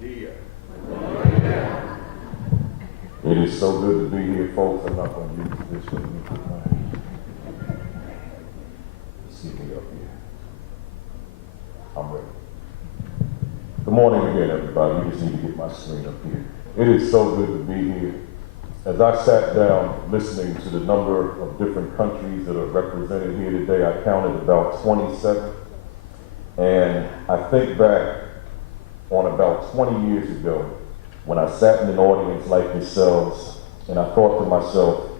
It is so good to be here, folks. I'm not going to use this with me tonight. See me up here. I'm ready. Good morning again, everybody. You just need to get my screen up here. It is so good to be here. As I sat down listening to the number of different countries that are represented here today, I counted about 27. And I think back on about 20 years ago when I sat in an audience like yourselves, and I thought to myself,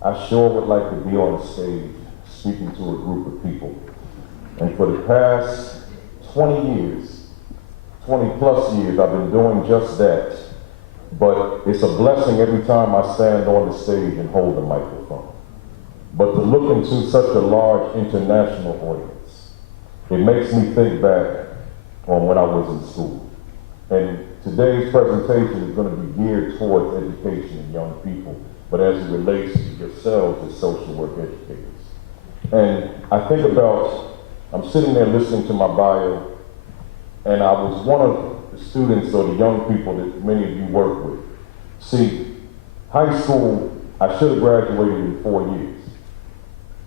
I sure would like to be on a stage speaking to a group of people. And for the past 20 years, 20 plus years, I've been doing just that. But it's a blessing every time I stand on the stage and hold the microphone. But to look into such a large international audience, it makes me think back on when I was in school. And today's presentation is going to be geared towards education and young people, but as it relates to yourselves as social work educators. And I think about, I'm sitting there listening to my bio, and I was one of the students or the young people that many of you work with. See, high school, I should have graduated in 4 years.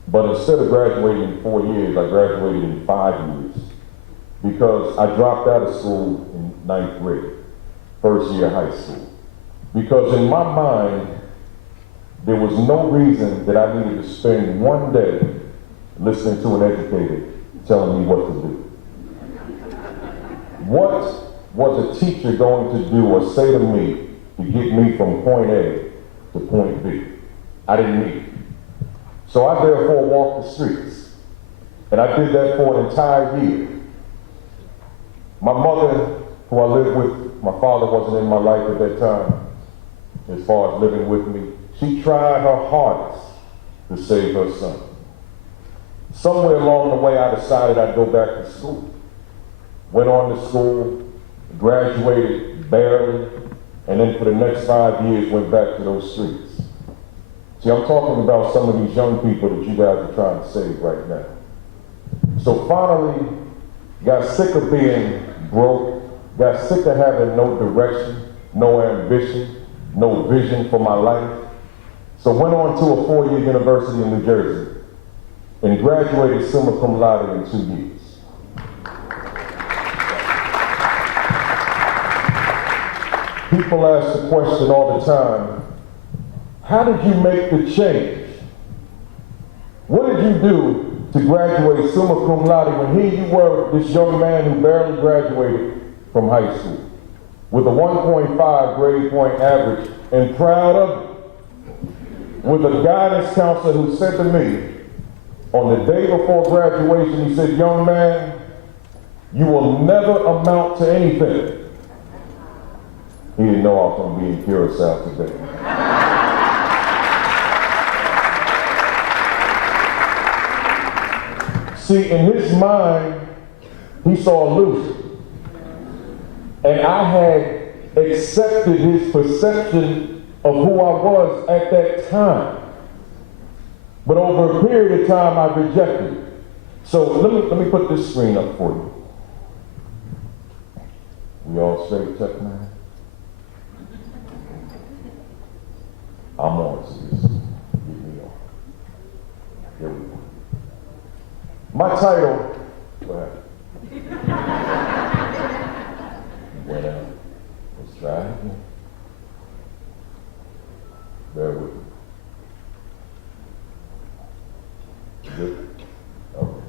But instead of graduating in 4 years, I graduated in 5 years. Because I dropped out of school in 9th grade, first year of high school. Because in my mind, there was no reason that I needed to spend one day listening to an educator telling me what to do. What was a teacher going to do or say to me to get me from point A to point B? I didn't need it. So I therefore walked the streets. And I did that for an entire year. My mother, who I lived with, my father wasn't in my life at that time, as far as living with me, she tried her hardest to save her son. Somewhere along the way, I decided I'd go back to school. Went on to school, graduated barely, and then for the next 5 years went back to those streets. See, I'm talking about some of these young people that you guys are trying to save right now. So finally, got sick of being broke, got sick of having no direction, no ambition, no vision for my life. So went on to a 4-year university in New Jersey and graduated summa cum laude in 2 years. People ask the question all the time, how did you make the change? What did you do to graduate summa cum laude when here you were, this young man who barely graduated from high school with a 1.5 grade point average and proud of it, with a guidance counselor who said to me on the day before graduation, he said, young man, you will never amount to anything. He didn't know I was going to be in Curacao today. See, in his mind, he saw illusion. And I had accepted his perception of who I was at that time. But over a period of time, I rejected it. So let me put this screen up for you. We all straight, check man? I'm on to this. Get me on. Here we go. My title, what went out. Let's try it again. Bear with me. Good? Okay.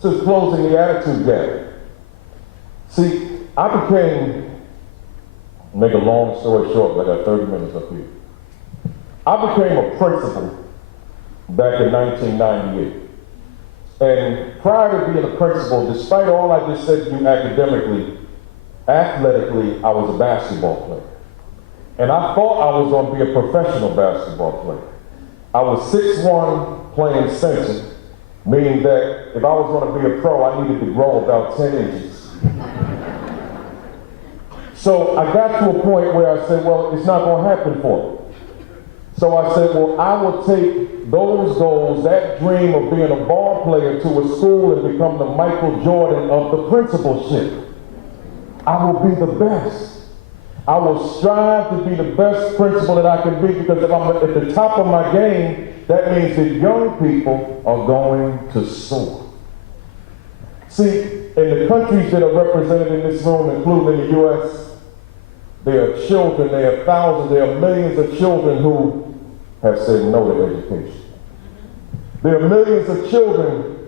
So it's closing the attitude gap. See, I became, make a long story short, I got 30 minutes up here. I became a principal back in 1998. And prior to being a principal, despite all I just said to you academically, athletically, I was a basketball player. And I thought I was going to be a professional basketball player. I was 6'1", playing center, meaning that if I was going to be a pro, I needed to grow about 10 inches. So I got to a point where I said, well, it's not going to happen for me. So I said, well, I will take those goals, that dream of being a ball player to a school and become the Michael Jordan of the principalship. I will be the best. I will strive to be the best principal that I can be, because if I'm at the top of my game, that means that young people are going to soar. See, in the countries that are represented in this room, including in the U.S., there are children, there are thousands, there are millions of children who have said no to education. There are millions of children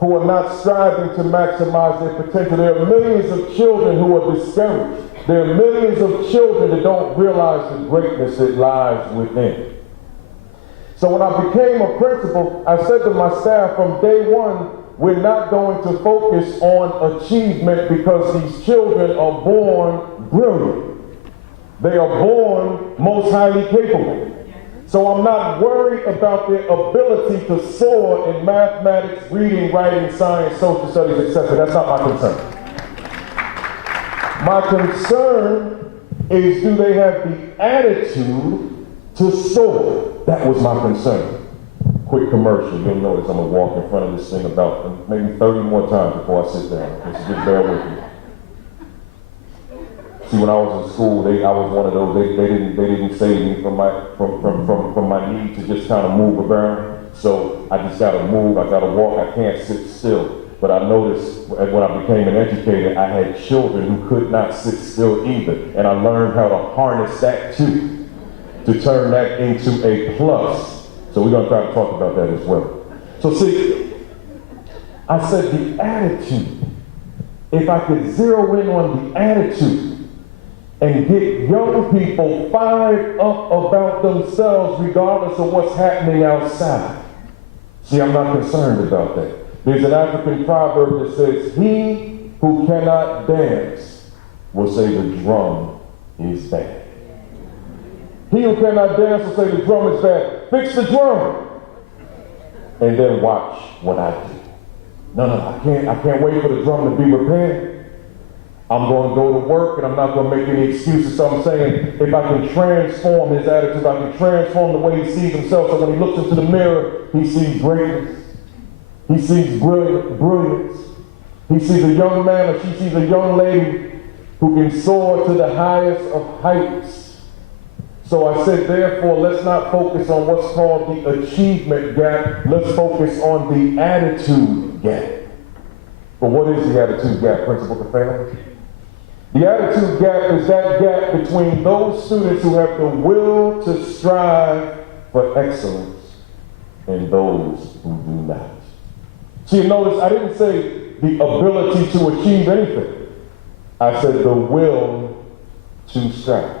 who are not striving to maximize their potential. There are millions of children who are discouraged. There are millions of children that don't realize the greatness that lies within. So when I became a principal, I said to my staff from day one, we're not going to focus on achievement, because these children are born brilliant. They are born most highly capable. So I'm not worried about their ability to soar in mathematics, reading, writing, science, social studies, etc. That's not my concern. My concern is, do they have the attitude to soar? That was my concern. Quick commercial. You'll notice I'm going to walk in front of this thing about maybe 30 more times before I sit down. Just bear with me. See, when I was in school, I was one of those. They didn't save me from my need to just kind of move around. So I just got to move. I got to walk. I can't sit still. But I noticed when I became an educator, I had children who could not sit still either, and I learned how to harness that too, to turn that into a plus. So we're going to try to talk about that as well. So see, I said the attitude. If I could zero in on the attitude and get young people fired up about themselves regardless of what's happening outside. See, I'm not concerned about that. There's an African proverb that says, he who cannot dance will say the drum is bad. He who cannot dance will say the drum is bad. Fix the drum. And then watch what I do. No, I can't wait for the drum to be repaired. I'm going to go to work and I'm not going to make any excuses. So I'm saying, if I can transform his attitude, I can transform the way he sees himself, so when he looks into the mirror, he sees greatness. He sees brilliance. He sees a young man, or she sees a young lady who can soar to the highest of heights. So I said, therefore, let's not focus on what's called the achievement gap. Let's focus on the attitude gap. But what is the attitude gap, Principal Kafele? The attitude gap is that gap between those students who have the will to strive for excellence and those who do not. See, notice I didn't say the ability to achieve anything. I said the will to strive.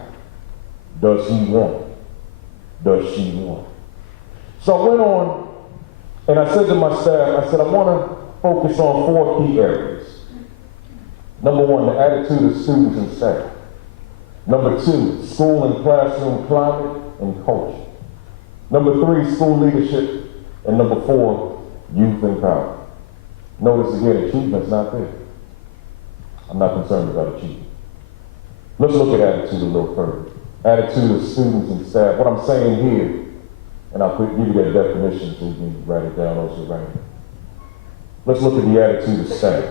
Does he want? Does she want? So I went on and I said to my staff, I said, I want to focus on 4 key areas. Number 1, the attitude of students and staff. Number 2, school and classroom climate and culture. Number 3, school leadership. And number 4, youth and power. Notice again, achievement's not there. I'm not concerned about achievement. Let's look at attitude a little further. Attitude of students and staff. What I'm saying here, and I'll give you that definition so you can write it down also right now. Let's look at the attitude of staff.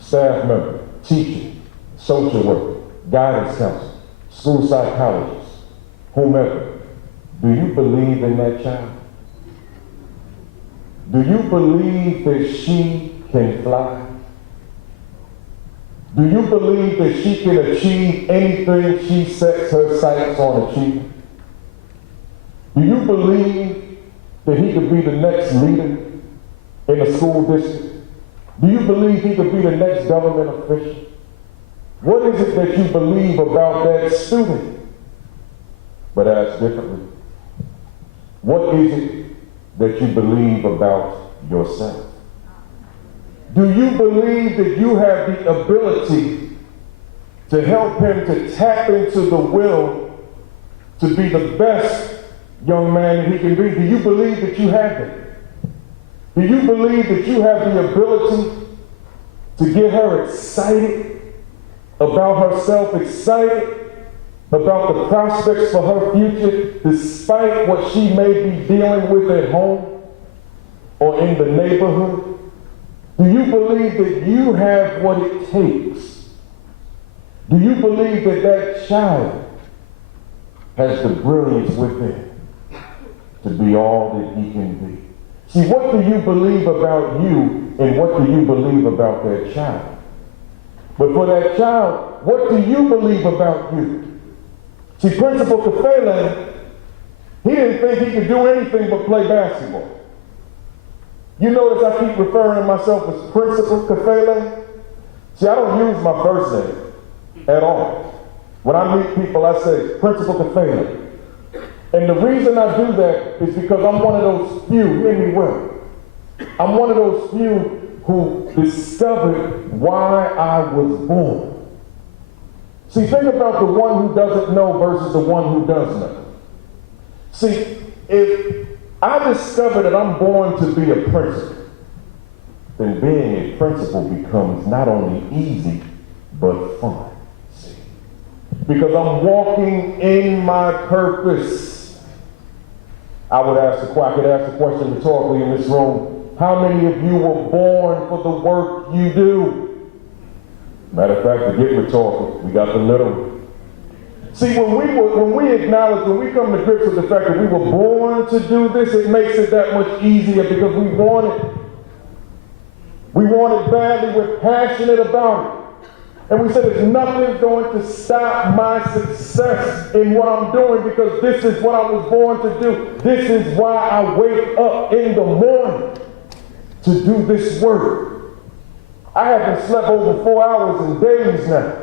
Staff member, teacher, social worker, guidance counselor, school psychologist, whomever. Do you believe in that child? Do you believe that she can fly? Do you believe that she can achieve anything she sets her sights on achieving? Do you believe that he could be the next leader in a school district? Do you believe he could be the next government official? What is it that you believe about that student? But ask differently. What is it that you believe about yourself? Do you believe that you have the ability to help him to tap into the will to be the best young man that he can be? Do you believe that you have it? Do you believe that you have the ability to get her excited about herself, excited about the prospects for her future, despite what she may be dealing with at home or in the neighborhood? Do you believe that you have what it takes Do you believe that that child has the brilliance within to be all that he can be? See, what do you believe about you and what do you believe about that child? But for that child, what do you believe about you? See, Principal Kafele, he didn't think he could do anything but play basketball. You notice I keep referring to myself as Principal Kafele. See, I don't use my first name at all. When I meet people, I say, Principal Kafele. And the reason I do that is because I'm one of those few, hear me well, I'm one of those few who discovered why I was born. See, think about the one who doesn't know versus the one who does know. See, if I discover that I'm born to be a principal, then being a principal becomes not only easy, but fun. See? Because I'm walking in my purpose. I could ask the question rhetorically in this room, how many of you were born for the work you do? Matter of fact, forget rhetorical, we got the literal. See, when we acknowledge, when we come to grips with the fact that we were born to do this, it makes it that much easier because we want it. We want it badly, we're passionate about it. And we said there's nothing going to stop my success in what I'm doing because this is what I was born to do. This is why I wake up in the morning to do this work. I haven't slept over 4 hours in days now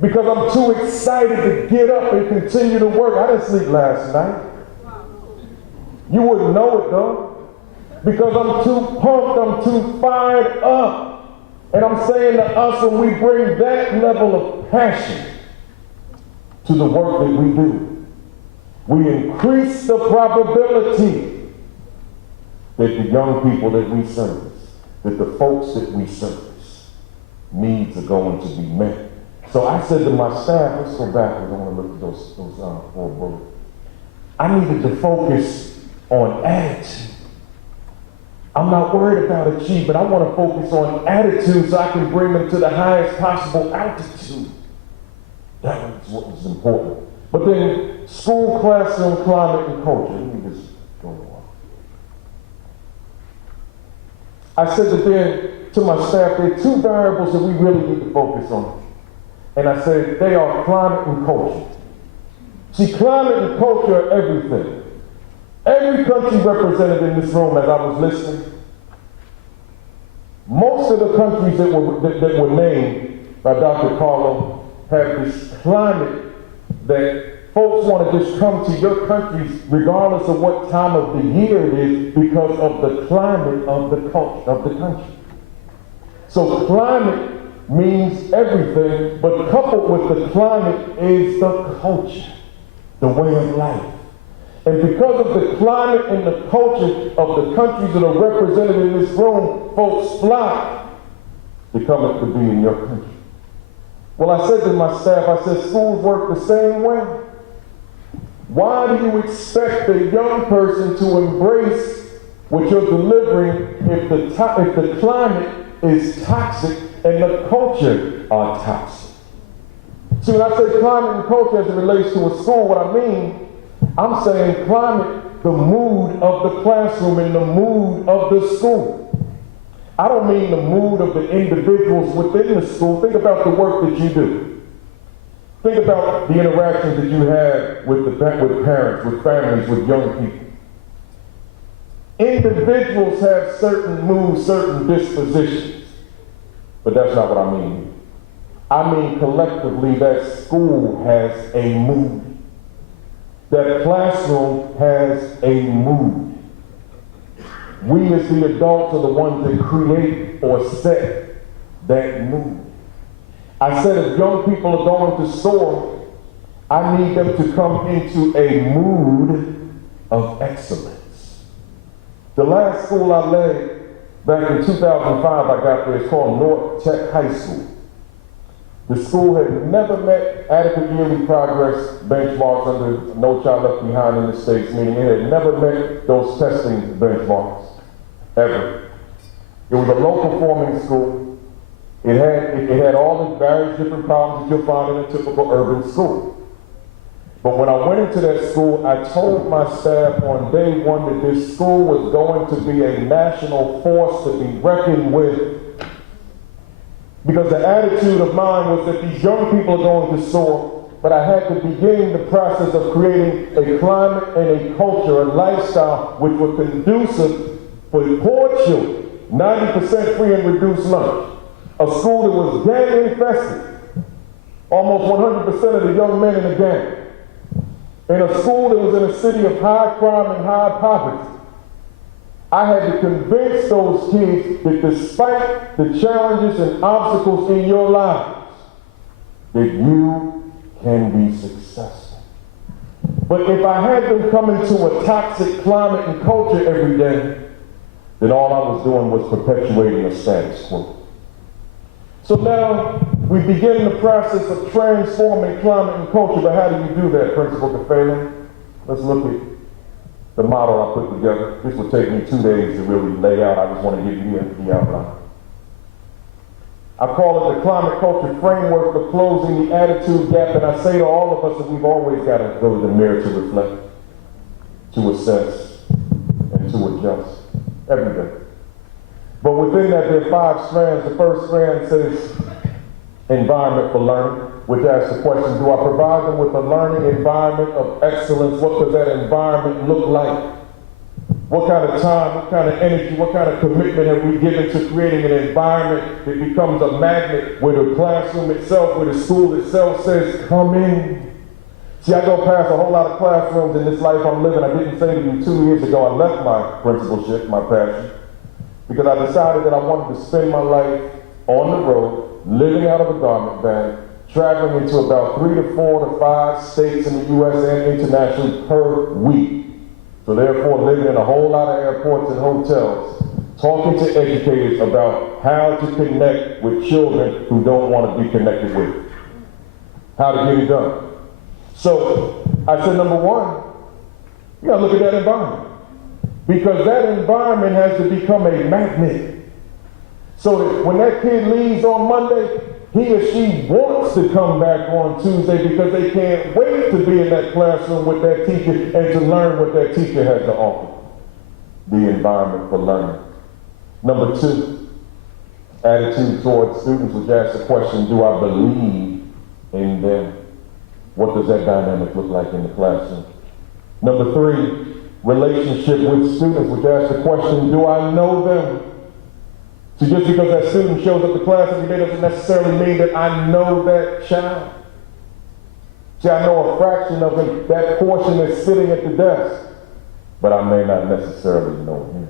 because I'm too excited to get up and continue to work. I didn't sleep last night. You wouldn't know it though because I'm too pumped, I'm too fired up. And I'm saying to us, when we bring that level of passion to the work that we do, we increase the probability that the young people that we service, that the folks that we service, needs are going to be met. So I said to my staff, let's go backwards, I want to look at those 4 bullets. I needed to focus on attitude. I'm not worried about achievement. I want to focus on attitude so I can bring them to the highest possible altitude. That was what was important. But then school, classroom, climate, and culture. Let me just go on. I said that then to my staff, there are 2 variables that we really need to focus on. And I said they are climate and culture. See, climate and culture are everything. Every country represented in this room as I was listening, most of the countries that were named by Dr. Carlo have this climate that folks want to just come to your countries regardless of what time of the year it is because of the climate of the culture of the country. So climate means everything, but coupled with the climate is the culture, the way of life. And because of the climate and the culture of the countries that are represented in this room, folks flock to come and to be in your country. Well, I said to my staff, I said, schools work the same way. Why do you expect a young person to embrace what you're delivering if the climate is toxic and the culture are toxic? See, when I say climate and culture as it relates to a school, what I mean, I'm saying climate, the mood of the classroom and the mood of the school. I don't mean the mood of the individuals within the school. Think about the work that you do. Think about the interactions that you have with parents, with families, with young people. Individuals have certain moods, certain dispositions, but that's not what I mean. I mean collectively that school has a mood. That classroom has a mood. We as the adults are the ones that create or set that mood. I said if young people are going to soar, I need them to come into a mood of excellence. The last school I led back in 2005, I got there, it's called North Tech High School. The school had never met adequate yearly progress benchmarks under No Child Left Behind in the States, meaning it had never met those testing benchmarks, ever. It was a low-performing school. It had all the various different problems that you'll find in a typical urban school. But when I went into that school, I told my staff on day one that this school was going to be a national force to be reckoned with. Because the attitude of mine was that these young people are going to soar, but I had to begin the process of creating a climate and a culture, a lifestyle which was conducive for poor children, 90% free and reduced lunch. A school that was gang infested, almost 100% of the young men in the gang. In a school that was in a city of high crime and high poverty. I had to convince those kids that despite the challenges and obstacles in your lives, that you can be successful. But if I had them come into a toxic climate and culture every day, then all I was doing was perpetuating a status quo. So now we begin the process of transforming climate and culture, but how do you do that, Principal Kafele? Let's look at the model I put together. This will take me 2 days to really lay out. I just want to give you the outline. I call it the climate culture framework for closing the attitude gap, and I say to all of us that we've always got to go to the mirror to reflect, to assess, and to adjust every day. But within that, there are 5 strands. The first strand says environment for learning, which asks the question, do I provide them with a learning environment of excellence? What does that environment look like? What kind of time, what kind of energy, what kind of commitment have we given to creating an environment that becomes a magnet where the classroom itself, where the school itself says, come in. See, I go past a whole lot of classrooms in this life I'm living. I didn't say to you 2 years ago, I left my principalship, my passion, because I decided that I wanted to spend my life on the road, living out of a garment bag, traveling into about 3 to 4 to 5 states in the U.S. and internationally per week. So therefore, living in a whole lot of airports and hotels, talking to educators about how to connect with children who don't want to be connected with, how to get it done. So I said, number one, you gotta look at that environment. Because that environment has to become a magnet. So that when that kid leaves on Monday, he or she wants to come back on Tuesday because they can't wait to be in that classroom with that teacher and to learn what that teacher has to offer. The environment for learning. Number 2, attitude towards students, which asks the question, do I believe in them? What does that dynamic look like in the classroom? Number 3, relationship with students, which asks the question, do I know them? So just because that student shows up to class every day doesn't necessarily mean that I know that child. See, I know a fraction of them, that portion that's sitting at the desk, but I may not necessarily know him.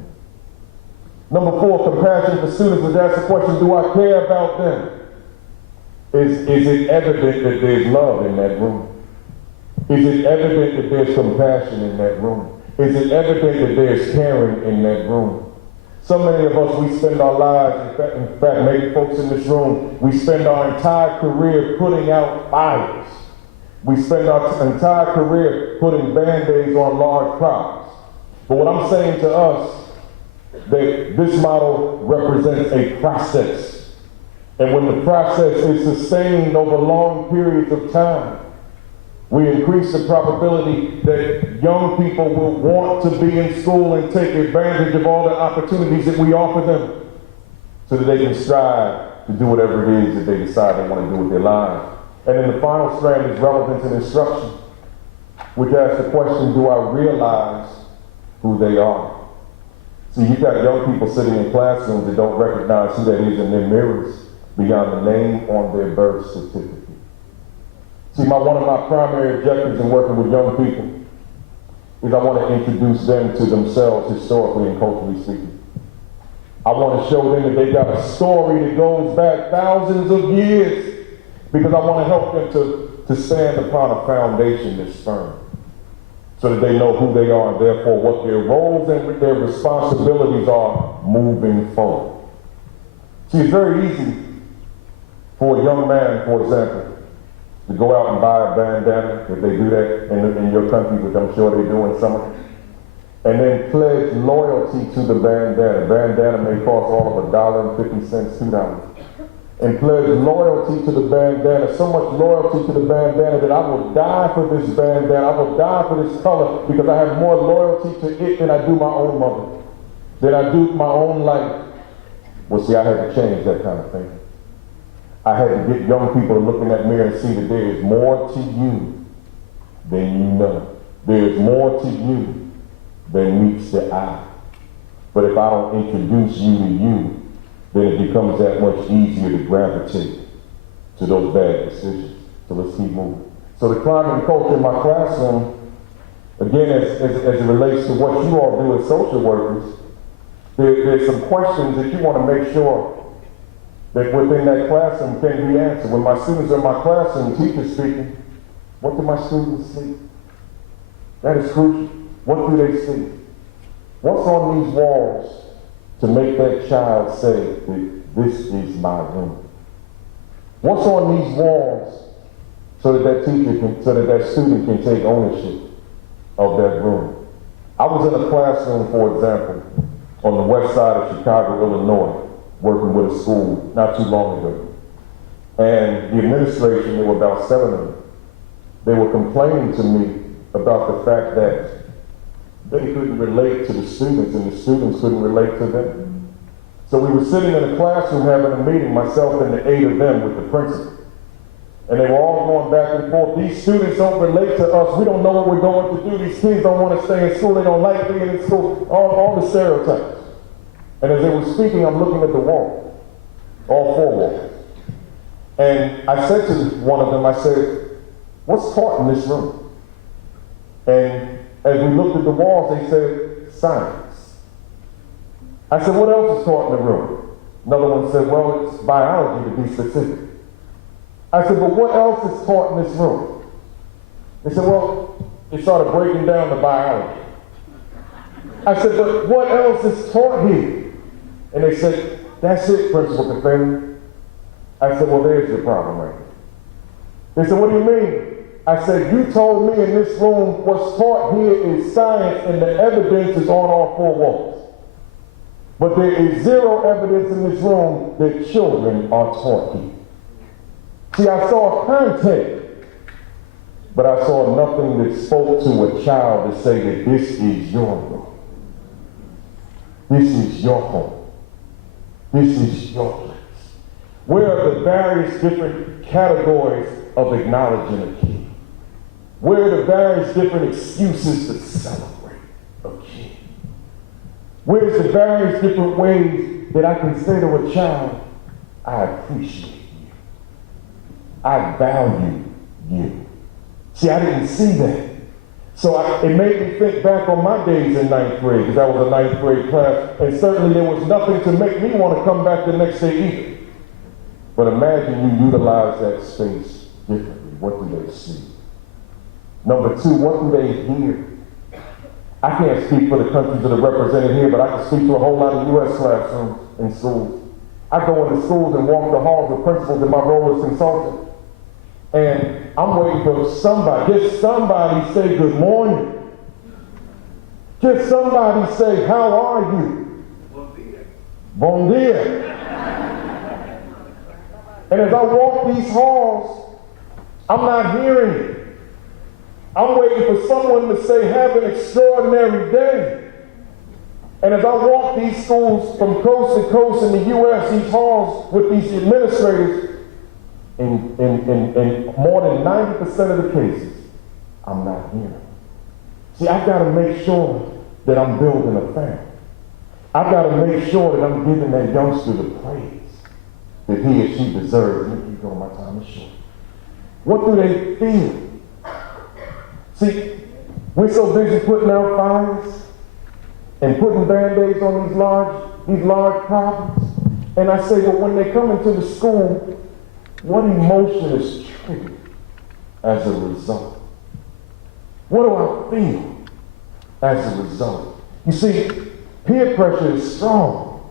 Number 4, compassion for students, which asks the question, do I care about them? Is it evident that there's love in that room? Is it evident that there's compassion in that room? Is it evident that there's caring in that room? So many of us, we spend our lives, in fact, maybe folks in this room, we spend our entire career putting out fires. We spend our entire career putting Band-Aids on large problems. But what I'm saying to us, that this model represents a process. And when the process is sustained over long periods of time, we increase the probability that young people will want to be in school and take advantage of all the opportunities that we offer them so that they can strive to do whatever it is that they decide they want to do with their lives. And then the final strand is relevance and instruction, which asks the question, do I realize who they are? See, you've got young people sitting in classrooms that don't recognize who that is in their mirrors beyond the name on their birth certificate. See, one of my primary objectives in working with young people is I want to introduce them to themselves historically and culturally speaking. I want to show them that they got a story that goes back thousands of years because I want to help them to stand upon a foundation that's firm so that they know who they are and therefore what their roles and their responsibilities are moving forward. See, it's very easy for a young man, for example, to go out and buy a bandana, if they do that in your country, which I'm sure they do in summer, and then pledge loyalty to the bandana. Bandana may cost all of $1.50, $2. and pledged loyalty to the bandana, so much loyalty to the bandana that I will die for this bandana, I will die for this color, because I have more loyalty to it than I do my own mother, than I do my own life. Well, see, I had to change that kind of thing. I had to get young people to look in that mirror and see that there is more to you than you know. There is more to you than meets the eye. But if I don't introduce you to you, then it becomes that much easier to gravitate to those bad decisions. So let's keep moving. So the climate and culture in my classroom, again, as it relates to what you all do as social workers, there's some questions that you want to make sure that within that classroom can be answered. When my students are in my classroom, teachers speaking, what do my students see? That is crucial. What do they see? What's on these walls to make that child say that this is my room? What's on these walls so that that teacher can, so that that student can take ownership of that room? I was in a classroom, for example, on the west side of Chicago, Illinois, working with a school not too long ago. And the administration, there were about 7 of them, they were complaining to me about the fact that they couldn't relate to the students and the students couldn't relate to them. So we were sitting in a classroom having a meeting, myself and the 8 of them with the principal. And they were all going back and forth. These students don't relate to us. We don't know what we're going to do. These kids don't want to stay in school. They don't like being in school. All the stereotypes. And as they were speaking, I'm looking at the wall, all 4 walls. And I said to one of them, I said, what's taught in this room? And as we looked at the walls, they said, science. I said, what else is taught in the room? Another one said, well, it's biology to be specific. I said, but what else is taught in this room? They said, well, they started breaking down the biology. I said, but what else is taught here? And they said, that's it, Principal Kafele. I said, well, there's your problem right there. They said, what do you mean? I said, you told me in this room what's taught here is science and the evidence is on all 4 walls. But there is 0 evidence in this room that children are taught here. See, I saw content, but I saw nothing that spoke to a child to say that this is your room. This is your home. This is your place. Where are the various different categories of acknowledging a kid? Where are the various different excuses to celebrate a kid? Where's the various different ways that I can say to a child, I appreciate you. I value you. See, I didn't see that. So it made me think back on my days in 9th grade, because I was a 9th grade class, and certainly there was nothing to make me want to come back the next day either. But imagine you utilize that space differently. What do they see? Number 2, what do they hear? I can't speak for the countries that are represented here, but I can speak to a whole lot of U.S. classrooms and schools. I go into schools and walk the halls with principals in my role as consultant. And I'm waiting for somebody, just somebody say good morning. Just somebody say, how are you? Bon dia. Bon dia. And as I walk these halls, I'm not hearing it. I'm waiting for someone to say, have an extraordinary day. And as I walk these schools from coast to coast in the U.S., these halls with these administrators, in more than 90% of the cases, I'm not hearing. See, I've got to make sure that I'm building a family. I've got to make sure that I'm giving that youngster the praise that he or she deserves. Let me keep going, my time is short. What do they feel? See, we're so busy putting out fires and putting band-aids on these large problems. And I say, well, when they come into the school, what emotion is triggered as a result? What do I feel as a result? You see, peer pressure is strong.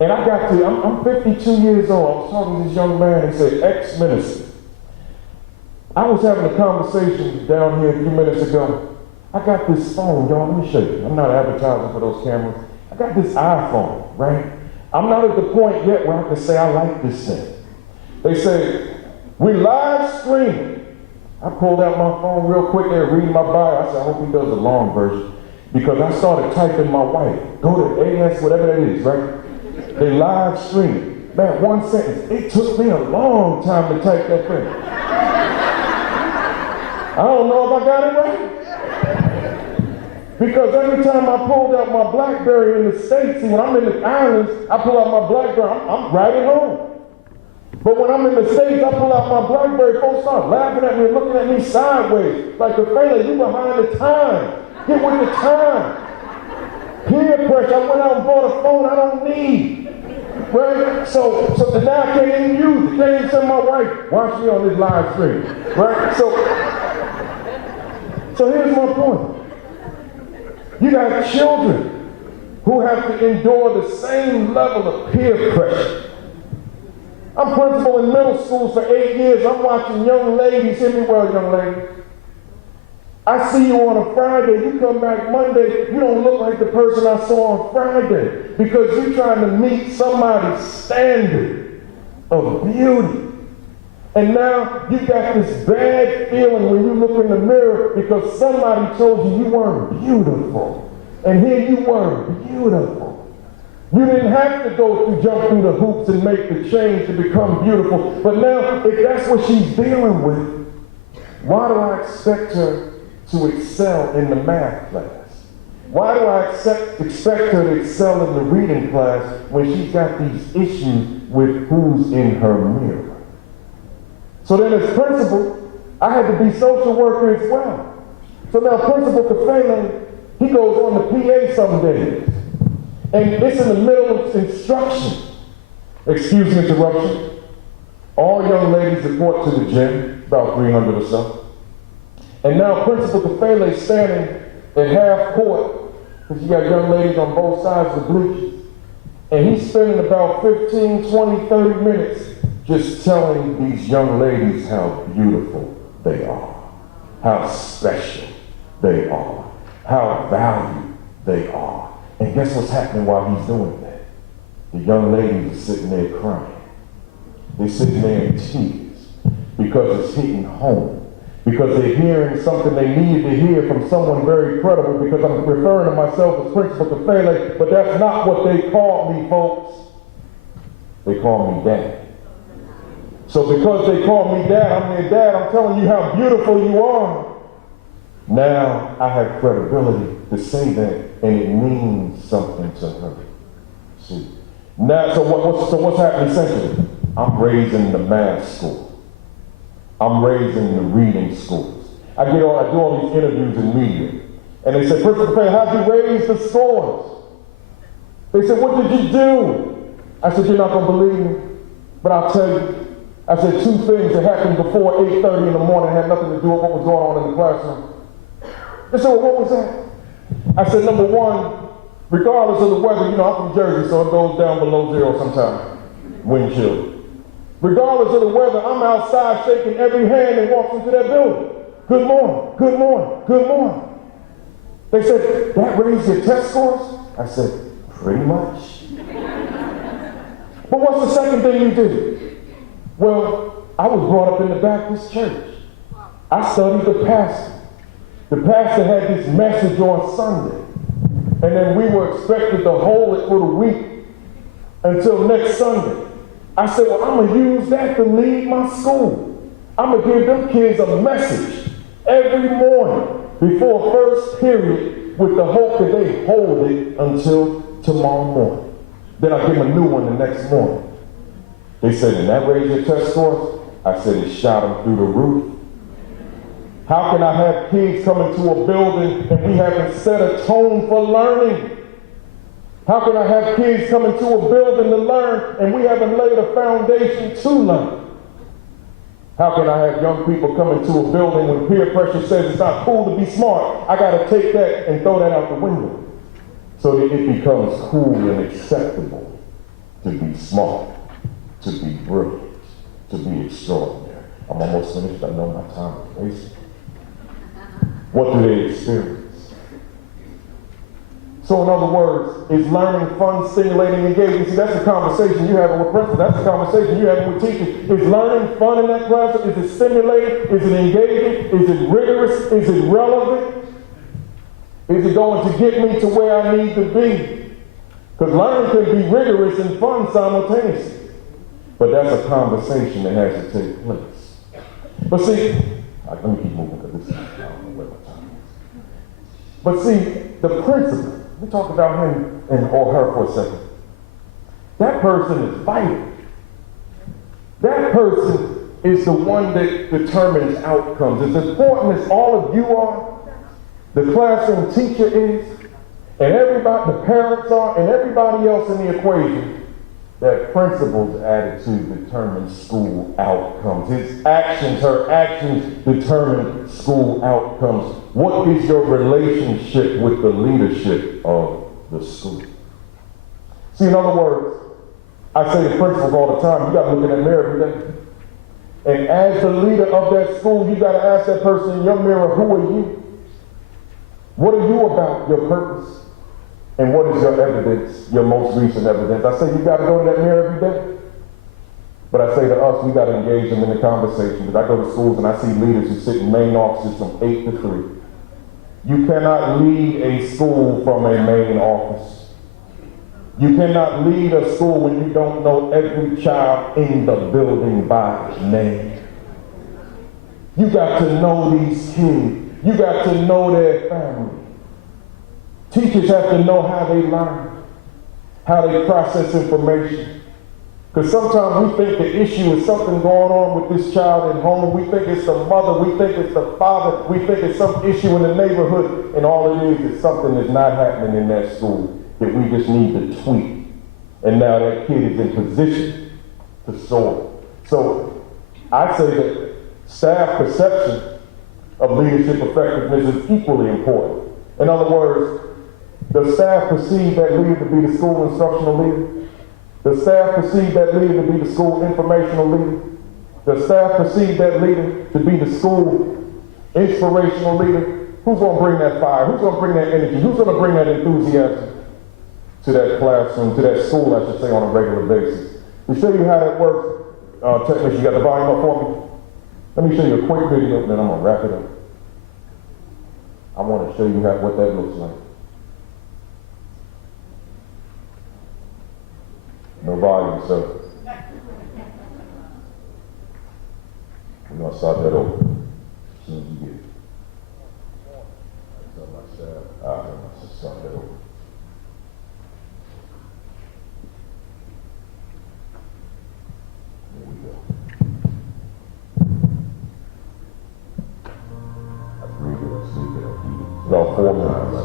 And I'm 52 years old. I was talking to this young man, he said, ex-minister. I was having a conversation down here a few minutes ago. I got this phone, y'all, let me show you. I'm not advertising for those cameras. I got this iPhone, right? I'm not at the point yet where I can say I like this thing. They say, we live streaming. I pulled out my phone real quick there, reading my bio. I said, I hope he does the long version. Because I started typing my wife. Go to AS, whatever that is, right? They live streaming. Man, one sentence. It took me a long time to type that thing. I don't know if I got it right. Because every time I pulled out my BlackBerry in the States, see, when I'm in the islands, I pull out my BlackBerry, I'm right at home. But when I'm in the States, I pull out my BlackBerry, folks start laughing at me and looking at me sideways. Like, Kafele, you behind the time. Get with the time. Peer pressure, I went out and bought a phone I don't need. Right? So now I can't even use it. Can't even send my wife, watch me on this live stream. Right? So here's my point. You got children who have to endure the same level of peer pressure. I'm principal in middle school for 8 years. I'm watching young ladies, hear me well, young ladies. I see you on a Friday, you come back Monday, you don't look like the person I saw on Friday because you're trying to meet somebody's standard of beauty. And now you got this bad feeling when you look in the mirror because somebody told you you weren't beautiful. And here you were, beautiful. You didn't have to jump through the hoops and make the change to become beautiful. But now, if that's what she's dealing with, why do I expect her to excel in the math class? Why do I expect her to excel in the reading class when she's got these issues with who's in her mirror? So then as principal, I had to be social worker as well. So now Principal Kafele, he goes on the PA some days. And it's in the middle of instruction. Excuse the interruption. All young ladies report to the gym, about 300 or so. And now Principal Kafele is standing at half court, because you got young ladies on both sides of the bleachers. And he's spending about 15, 20, 30 minutes just telling these young ladies how beautiful they are, how special they are, how valued they are. And guess what's happening while he's doing that? The young ladies are sitting there crying. They're sitting there in tears because it's hitting home. Because they're hearing something they needed to hear from someone very credible, because I'm referring to myself as Principal Kafele, but that's not what they call me, folks. They call me Dad. So because they call me Dad, I'm their dad, I'm telling you how beautiful you are. Now I have credibility to say that, and it means something to her. See? Now, so what's happening essentially? I'm raising the math school. I'm raising the reading schools. I do all these interviews in media. And they said, Principal Kafele, how'd you raise the scores? They said, what did you do? I said, you're not going to believe me, but I'll tell you. I said, two things that happened before 8:30 in the morning had nothing to do with what was going on in the classroom. They said, well, what was that? I said, number one, regardless of the weather, I'm from Jersey, so it goes down below zero sometimes, wind chill. Regardless of the weather, I'm outside shaking every hand and walks into that building. Good morning, good morning, good morning. They said, that raised your test scores? I said, pretty much. But what's the second thing you do? Well, I was brought up in the Baptist church. I studied the pastor. The pastor had this message on Sunday. And then we were expected to hold it for the week until next Sunday. I said, well, I'm going to use that to lead my school. I'm going to give them kids a message every morning before first period with the hope that they hold it until tomorrow morning. Then I give them a new one the next morning. They said, and that raised your test scores? I said, it shot them through the roof. How can I have kids come into a building and we haven't set a tone for learning? How can I have kids come into a building to learn and we haven't laid a foundation to learn? How can I have young people come into a building when peer pressure says it's not cool to be smart? I got to take that and throw that out the window so that it becomes cool and acceptable to be smart, to be brilliant, to be extraordinary. I'm almost finished. I know my time is racing. What do they experience? So in other words, is learning fun, stimulating, engaging? See, that's the conversation you having with principals. That's the conversation you having with teachers. Is learning fun in that classroom? Is it stimulating? Is it engaging? Is it rigorous? Is it relevant? Is it going to get me to where I need to be? Because learning can be rigorous and fun simultaneously. But that's a conversation that has to take place. But see, let me keep moving because this is, I don't know where my time is. But see, the principal, let me talk about him or her for a second. That person is vital. That person is the one that determines outcomes. As important as all of you are, the classroom teacher is, and everybody, the parents are, and everybody else in the equation, that principal's attitude determines school outcomes. His actions, her actions determine school outcomes. What is your relationship with the leadership of the school? See, in other words, I say to principals all the time, you got to look in that mirror every day. And as the leader of that school, you got to ask that person in your mirror, who are you? What are you about, your purpose? And what is your evidence, your most recent evidence? I say you got to go to that mirror every day. But I say to us, we got to engage them in the conversation. Because I go to schools and I see leaders who sit in main offices from 8 to 3. You cannot lead a school from a main office. You cannot lead a school when you don't know every child in the building by name. You got to know these kids. You got to know their family. Teachers have to know how they learn, how they process information. Because sometimes we think the issue is something going on with this child at home. We think it's the mother. We think it's the father. We think it's some issue in the neighborhood. And all it is something that's not happening in that school that we just need to tweak. And now that kid is in position to soar. So I say that staff perception of leadership effectiveness is equally important. In other words, does staff perceive that leader to be the school instructional leader? Does staff perceive that leader to be the school informational leader? Does staff perceive that leader to be the school inspirational leader? Who's going to bring that fire? Who's going to bring that energy? Who's going to bring that enthusiasm to that classroom, to that school, I should say, on a regular basis? To show you how that works, technician, you got the volume up for me? Let me show you a quick video, then I'm going to wrap it up. I want to show you what that looks like. No volume, sir. We're going to start that over as soon as you get it. I tell my staff, I'm going to start that over. Here we go. I breathe it, I sleep it, I eat it. About 4 times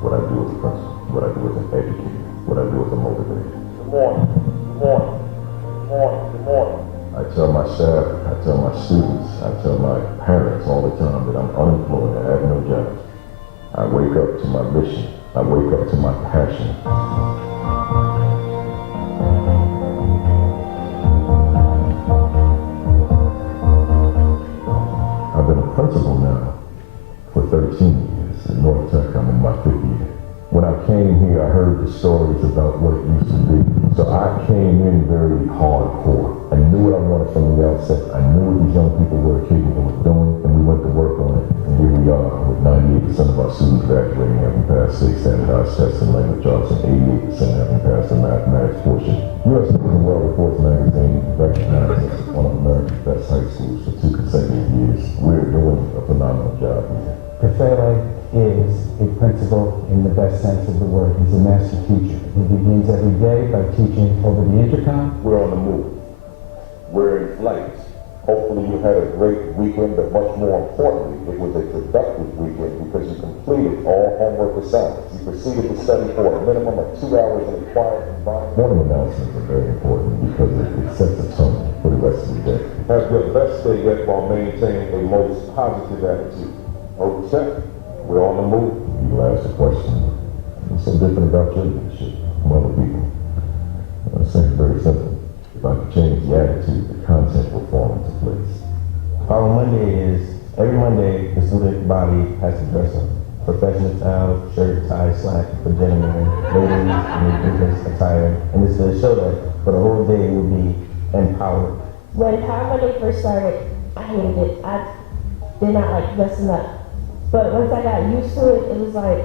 what I do as a principal, what I do as an educator, what I do as a motivator. Good morning, good morning, good morning, good morning. I tell my staff, I tell my students, I tell my parents all the time that I'm unemployed, I have no job. I wake up to my mission, I wake up to my passion. I've been a principal now for 13 years. At North Tech, I'm in my 5th year. When I came here, I heard the stories about what it used to be. So I came in very hardcore. I knew what I wanted from the outset. I knew what these young people were capable of doing, and we went to work on it. And here we are, with 98% of our students graduating, having passed 6 standardized tests in language arts, and 88% having passed the mathematics portion. U.S. News and World Reports magazine recognized us as one of America's best high schools for 2 consecutive years. We're doing a phenomenal job here. Kafele is a principal in the best sense of the word. He's a master teacher. He begins every day by teaching over the intercom. We're on the move. We're in flight. Hopefully you had a great weekend, but much more importantly, it was a productive weekend because you completed all homework assignments. You proceeded to study for a minimum of 2 hours in a quiet environment. Morning announcements are very important because it sets a tone for the rest of the day. Have your best day yet while maintaining a most positive attitude. Okay, we're on the move. You ask a question. What's so different about your leadership from other people? It's very simple. If I could change the attitude, the content will fall into place. Our Monday is, every Monday, the student body has to dress up. professional style, shirt, tie, slack for gentlemen, ladies in business attire, and it's to show that for the whole day you'll be empowered. When Power Monday first started, I hated it. I did not like dressing up. But once I got used to it, it was like,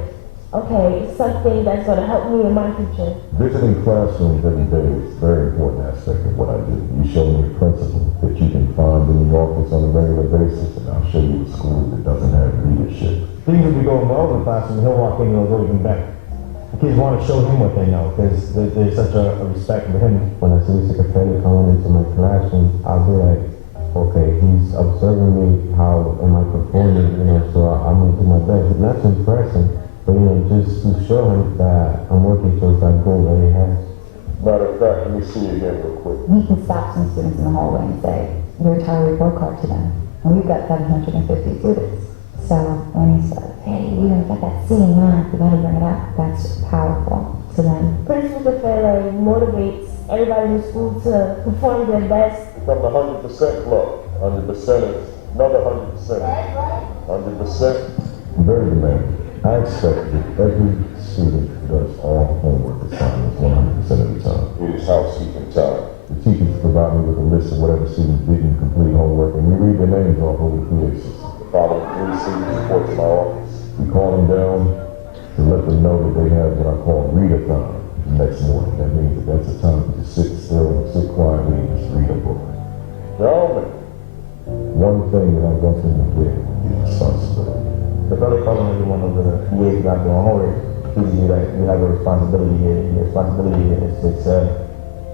okay, it's something that's going to help me in my future. Visiting classrooms every day is a very important aspect of what I do. You show me a principal that you can find in the office on a regular basis, and I'll show you a school that doesn't have leadership. Things will be going well in the classroom, he'll walk in and it'll go even better. The kids want to show him what they know, because there's such a respect for him. When I see Mr. Kafele coming into my classroom, I'll be like, okay, he's observing me, how am I performing, so I'm going to do my best. Not to impress him, but just to show him that I'm working towards that goal that he has. Matter of fact, let me see you again real quick. We can stop some students in the hallway and say, your entire report card to them. And we've got 750 students. So when he said, hey, you got that C in math, you gotta bring it up, that's powerful to them. Principal Kafele motivates everybody in the school to perform their best. From the 100% club, 100% is another 100%. 100%. Very demanding. I expect that every student does all homework assignments 100% of the time. It is housekeeping time. The teachers provide me with a list of whatever students didn't complete homework, and we read their names off over the PA system. The following 3 students report to my office. We call them down to let them know that they have what I call readathon the next morning. That means that that's a time to sit still, sit quietly, and just read a book. Gentlemen, one thing that I want them to get is responsibility. The brother calling everyone of the PAs about doing homework, teaches you that you have a responsibility here. Your responsibility is to excel.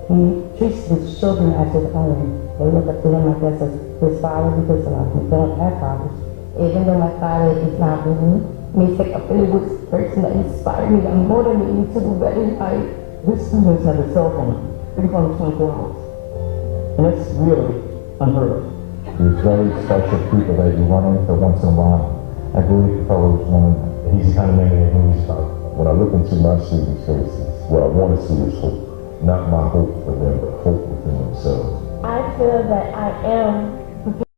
He treats his children as his own. They look up to him like that's his father, because a lot of people don't have fathers. Even though my father is not with me, Mr. Kafele was the person that inspired me, that motivated me to do better in life. His students have a cell phone, 24 hours. And that's really unheard of. There's very special people that you run into once in a while. I believe Kafele was one of them. He's the kind of man that he's about. When I look into my students' faces, what I want to see is hope. Not my hope for them, but hope within themselves. I feel that I am